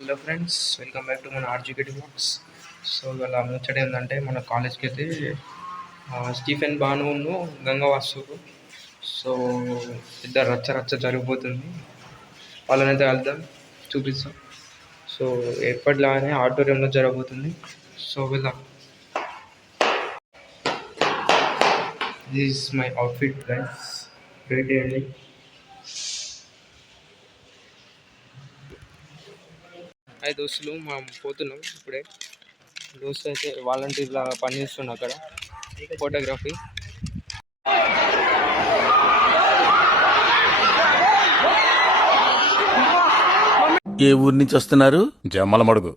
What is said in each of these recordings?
Hello friends, welcome back to మన ఆర్జికేటి box. So ఇవాళ ముచ్చట ఏంటంటే మన కాలేజ్కి అయితే స్టీఫెన్ బానును గంగవాసు. సో ఇద్దరు రచ్చ రచ్చ జరిగిపోతుంది. వాళ్ళనైతే వెళ్దాం, చూపిస్తాం. సో ఎప్పటిలాగానే ఆడిటోరియంలో జరగబోతుంది. సో వెళ్దాం. This my outfit guys, wait చేయండి. అయితే దోస్తులు మనం పోతున్నాం ఇప్పుడే. దోస్తు అయితే వాలంటీర్ లాగా పనిచేస్తున్నాం అక్కడ, ఫోటోగ్రఫీ. ఏ ఊరి నుంచి వస్తున్నారు? జమ్మలమడుగు.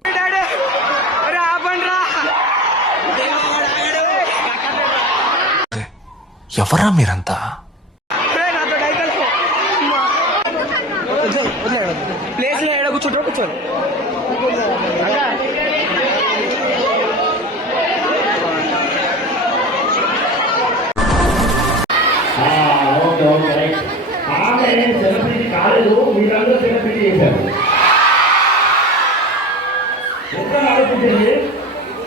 ఎవరా మీరంతా? ప్లేస్ లో ఎడ కూర్చోండి, కూర్చోండి. సెలబ్రిటీ కాలేదు, మీరందరూ సెలబ్రిటీ చేశారు. ఎక్కడ ఆలోచించండి,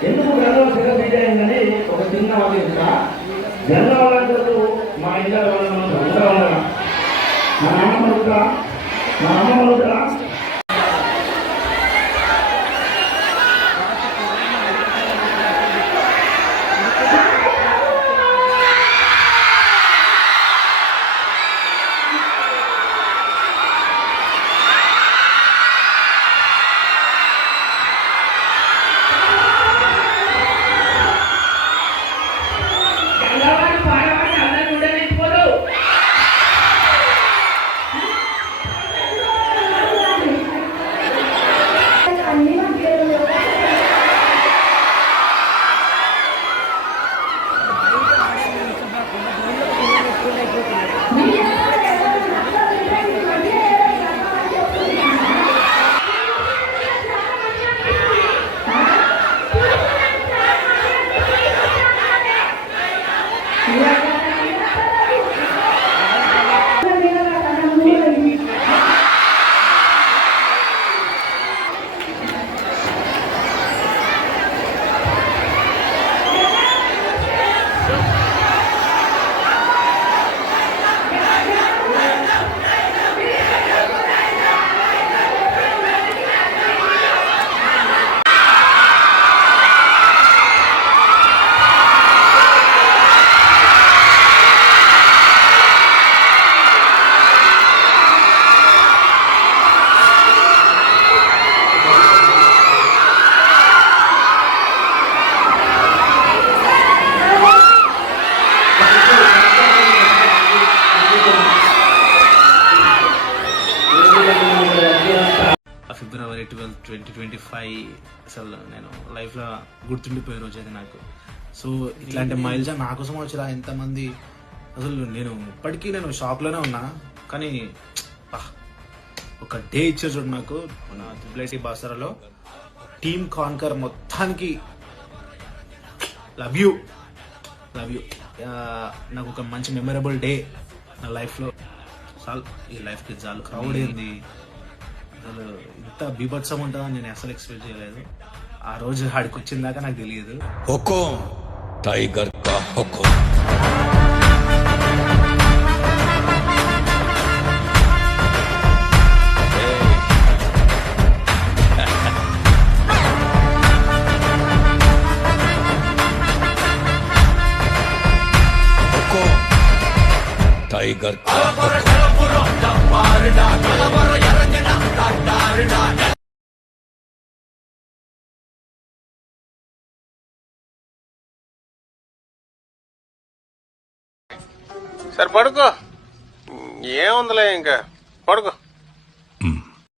ఎందుకు గంగవ్వ సెలబ్రిటీ అయిందని ఒక చిన్న వాళ్ళు చెప్తా. గంగవ్వ వాళ్ళందరూ మా ఇంట్లో వాళ్ళు ఉంటా ఉండరా, మా అమ్మ ఉంటా, మా అమ్మ ఉంటా. February 12, 2025 అసలు నేను లైఫ్లో గుర్తుండిపోయే రోజు అది నాకు. సో ఇట్లాంటి మైల్జా నా కోసం వచ్చిరా ఎంతమంది, అసలు నేను ఇప్పటికీ షాక్లోనే ఉన్నా. కానీ ఒక డే ఇచ్చారు చూడు నాకు మన ట్రిపుల్ బాసరాలో టీమ్ కాన్కర్ మొత్తానికి. Love you. నాకు ఒక మంచి మెమరబుల్ డే నా లైఫ్లో. చాలు, ఈ లైఫ్కి చాలు. క్రౌడ్ ఏంది అసలు, ఇంత బీభత్సం ఉంటుందని నేను అసలు ఎక్స్పెక్ట్ చేయలేదు. ఆ రోజు ఆడికి వచ్చిన దాకా నాకు తెలియదు. హుకుం టైగర్ కా హుకుం. హుకుం టైగర్ కా హుకుం. సరే పడుకో, ఏముందిలే ఇంకా పడుకో.